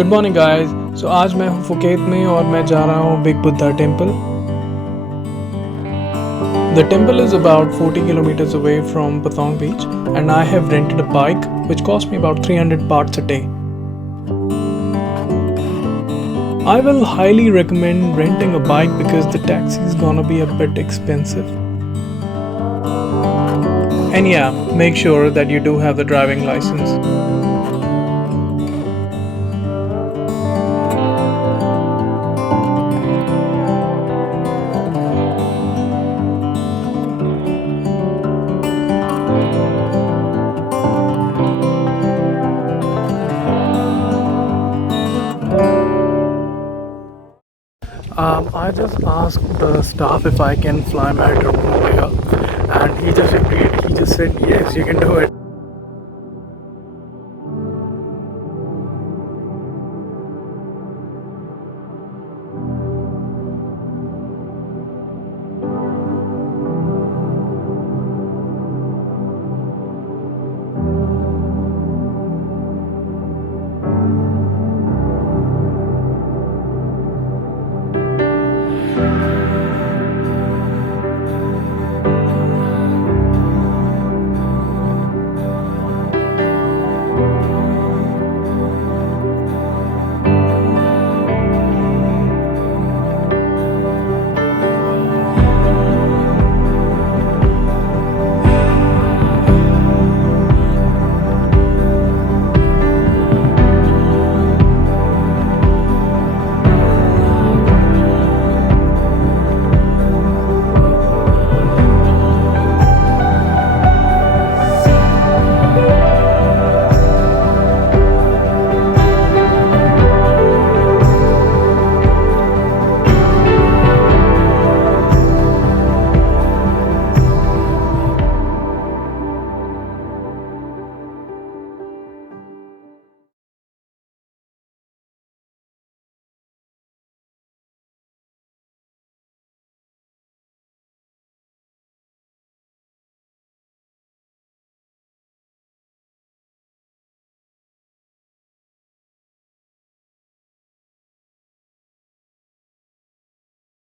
Good morning guys. आज मैं हूँ फुकेत में और मैं जा रहा हूँ big Buddha temple. The temple is about 40 kilometers away from Patong Beach and I have rented a bike which cost me about 300 bahts a day. I will highly recommend renting a bike because the taxi is gonna be a bit expensive. And yeah, make sure that you do have the driving license. I just asked the staff if I can fly my drone over here, and he just agreed. He just said, yes, you can do it.